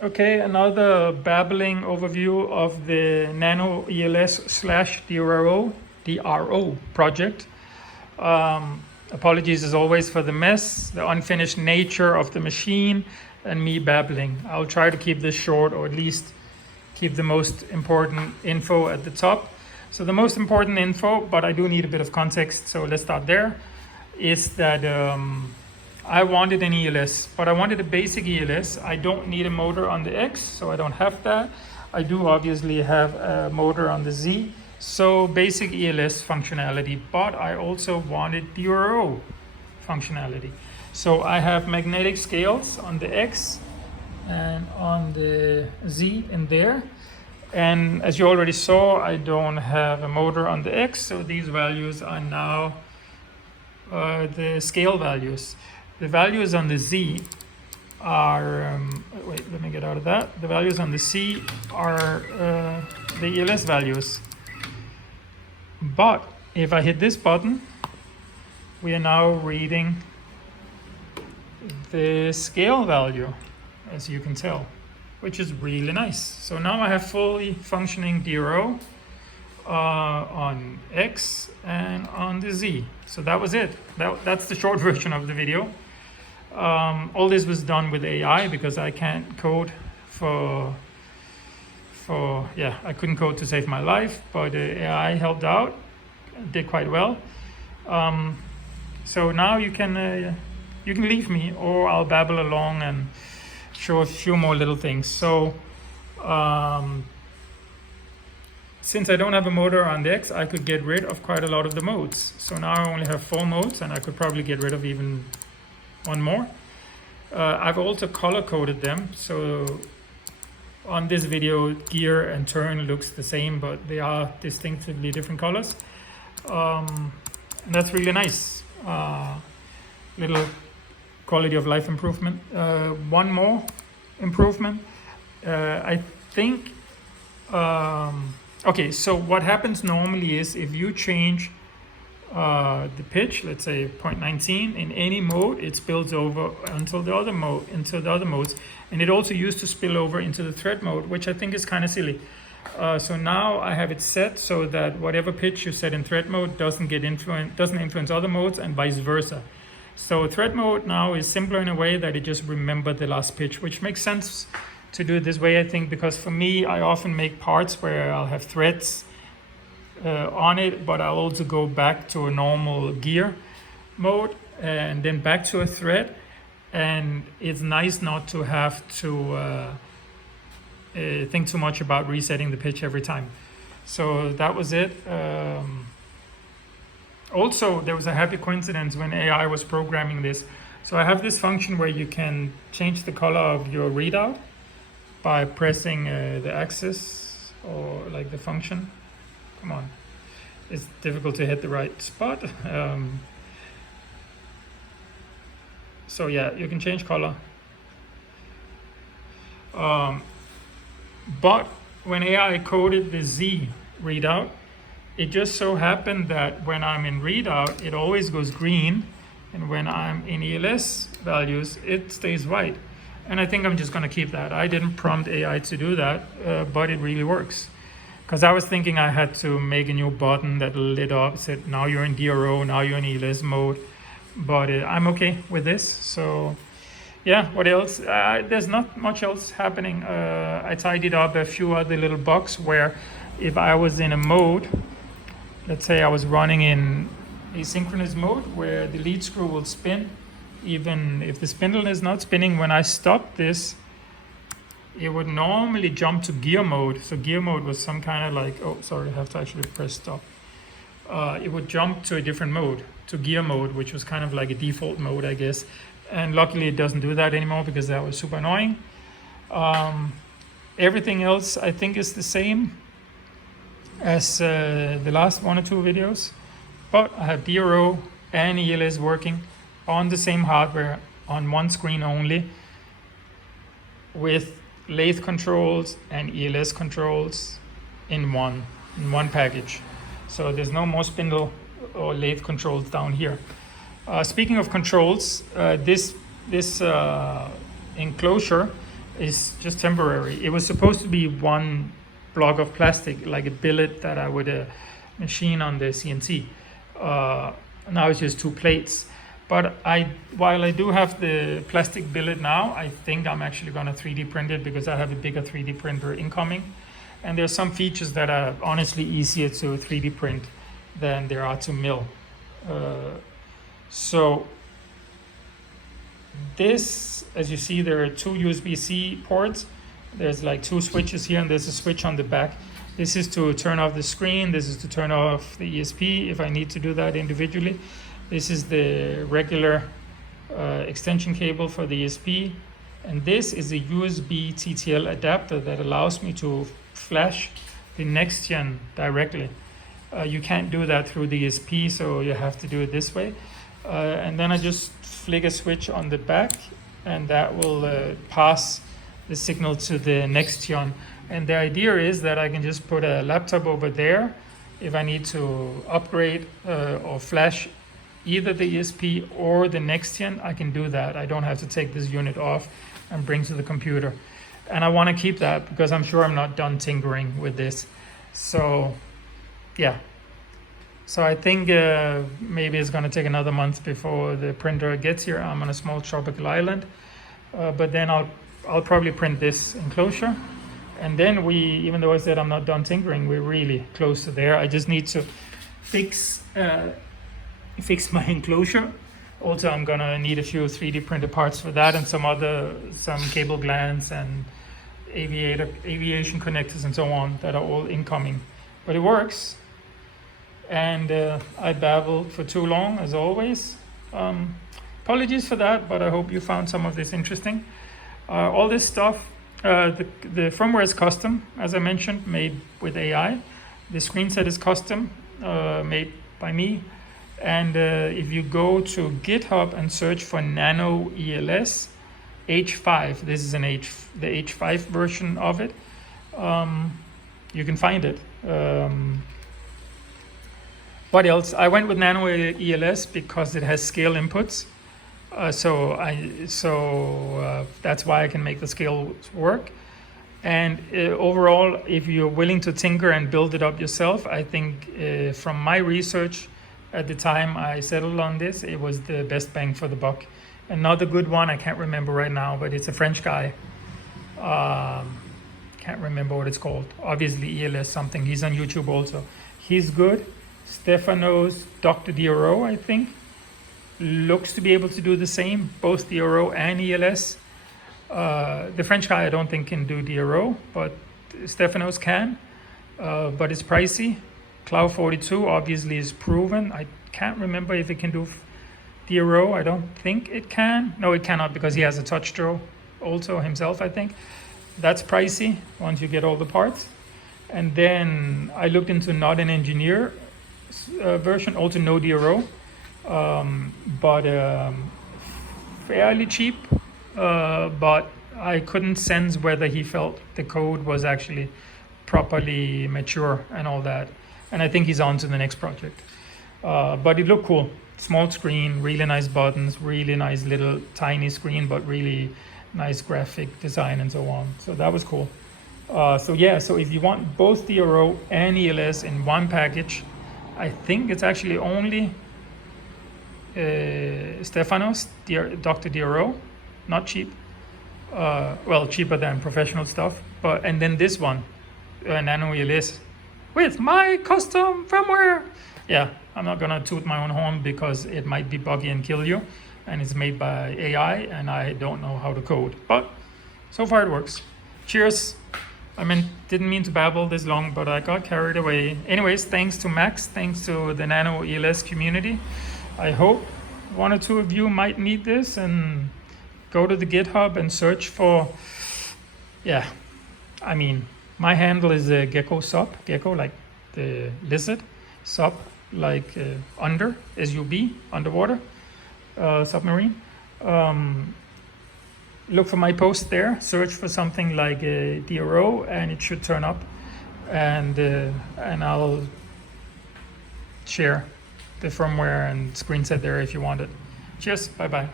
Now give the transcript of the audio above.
Okay, another babbling overview of the NanoELS/DRO project. Apologies as always for the mess, the unfinished nature of the machine, and me babbling. I'll try to keep this short, or at least keep the most important info at the top. So the most important info, but I do need a bit of context, so let's start there, is that I wanted an ELS, but I wanted a basic ELS. I don't need a motor on the X, so I don't have that. I do obviously have a motor on the Z, so basic ELS functionality, but I also wanted DRO functionality. So I have magnetic scales on the X and on the Z in there. And as you already saw, I don't have a motor on the X, so these values are now the scale values. The values on the Z are, wait, let me get out of that. The values on the C are the ELS values. But if I hit this button, we are now reading the scale value, as you can tell, which is really nice. So now I have fully functioning DRO on X and on the Z. So that was it. That's the short version of the video. All this was done with AI because I can't code I couldn't code to save my life, but AI helped out, did quite well. So now you can leave me, or I'll babble along and show a few more little things. So since I don't have a motor on the X, I could get rid of quite a lot of the modes. So now I only have 4 modes, and I could probably get rid of even one more. I've also color coded them. So on this video, gear and turn looks the same, but they are distinctively different colors. And that's really nice. Little quality of life improvement. One more improvement. I think, okay, so what happens normally is if you change the pitch, let's say 0.19 in any mode, it spills over into the other modes, and it also used to spill over into the thread mode, which I think is kind of silly. So now I have it set so that whatever pitch you set in thread mode doesn't influence other modes, and vice versa. So thread mode now is simpler in a way that it just remembers the last pitch, which makes sense to do it this way, I think, because for me, I often make parts where I'll have threads on it, but I'll also go back to a normal gear mode and then back to a thread, and it's nice not to have to think too much about resetting the pitch every time. So that was it. Also, there was a happy coincidence when AI was programming this. So I have this function where you can change the color of your readout by pressing the axis, or like the function. Come on, it's difficult to hit the right spot. So yeah, you can change color. But when AI coded the Z readout, it just so happened that when I'm in readout, it always goes green, and when I'm in ELS values, it stays white. And I think I'm just going to keep that. I didn't prompt AI to do that, but it really works. Because I was thinking I had to make a new button that lit up, said now you're in DRO, now you're in ELS mode. But I'm okay with this. So yeah, what else? There's not much else happening. I tidied up a few other little bugs where if I was in a mode, let's say I was running in asynchronous mode where the lead screw will spin, even if the spindle is not spinning. When I stop this, it would normally jump to gear mode. So gear mode was some kind of like, oh, sorry, I have to actually press stop. It would jump to a different mode, to gear mode, which was kind of like a default mode, I guess. And luckily it doesn't do that anymore because that was super annoying. Everything else I think is the same as the last 1 or 2 videos, but I have DRO and ELS working on the same hardware on one screen only, with lathe controls and ELS controls in one package. So there's no more spindle or lathe controls down here. Speaking of controls, this enclosure is just temporary. It was supposed to be one block of plastic, like a billet that I would machine on the CNC. Now it's just 2 plates. But while I do have the plastic billet now, I think I'm actually gonna 3D print it because I have a bigger 3D printer incoming. And there's some features that are honestly easier to 3D print than there are to mill. So this, as you see, there are 2 USB-C ports. There's like 2 switches here, and there's a switch on the back. This is to turn off the screen. This is to turn off the ESP if I need to do that individually. This is the regular extension cable for the ESP. And this is a USB TTL adapter that allows me to flash the next gen directly. You can't do that through the ESP, so you have to do it this way. And then I just flick a switch on the back, and that will pass the signal to the next gen. And the idea is that I can just put a laptop over there if I need to upgrade or flash either the ESP or the next gen. I can do that. I don't have to take this unit off and bring to the computer. And I want to keep that because I'm sure I'm not done tinkering with this. So yeah, so I think maybe it's going to take another month before the printer gets here. I'm on a small tropical island, but then I'll probably print this enclosure. And then even though I said I'm not done tinkering, we're really close to there. I just need to fix my enclosure. Also, I'm gonna need a few 3D printed parts for that, and some cable glands and aviation connectors and so on that are all incoming. But it works. And I babbled for too long, as always. Apologies for that, but I hope you found some of this interesting. All this stuff, the firmware is custom, as I mentioned, made with AI. The screenset is custom, made by me. And if you go to GitHub and search for NanoELS H5, this is the H5 version of it, you can find it. What else? I went with NanoELS because it has scale inputs. So that's why I can make the scale work. And overall, if you're willing to tinker and build it up yourself, I think from my research at the time I settled on this, it was the best bang for the buck. Another good one, I can't remember right now, but it's a French guy. Can't remember what it's called. Obviously ELS something. He's on YouTube also. He's good. Stefano's Dr. DRO, I think, looks to be able to do the same, both DRO and ELS. The French guy I don't think can do DRO, but Stefano's can, but it's pricey. Cloud 42 obviously is proven. I can't remember if it can do DRO. I don't think it can. No, it cannot because he has a touch draw also himself, I think. That's pricey once you get all the parts. And then I looked into Not an Engineer version, also no DRO, but fairly cheap. But I couldn't sense whether he felt the code was actually properly mature and all that. And I think he's on to the next project. But it looked cool. Small screen, really nice buttons, really nice little tiny screen, but really nice graphic design and so on. So that was cool. So yeah, so if you want both DRO and ELS in one package, I think it's actually only Stefano's Dr. DRO, not cheap. Well, cheaper than professional stuff. And then this one, NanoELS, with my custom firmware. Yeah, I'm not gonna toot my own horn because it might be buggy and kill you, and it's made by AI and I don't know how to code, but so far it works. Cheers. Didn't mean to babble this long, but I got carried away. Anyways, thanks to Max, thanks to the NanoELS community. I hope one or two of you might need this and go to the GitHub and search for, my handle is gecko sub, gecko like the lizard, sub like under, S-U-B, underwater, submarine. Look for my post there, search for something like a DRO and it should turn up, and I'll share the firmware and screenset there if you want it. Cheers, bye-bye.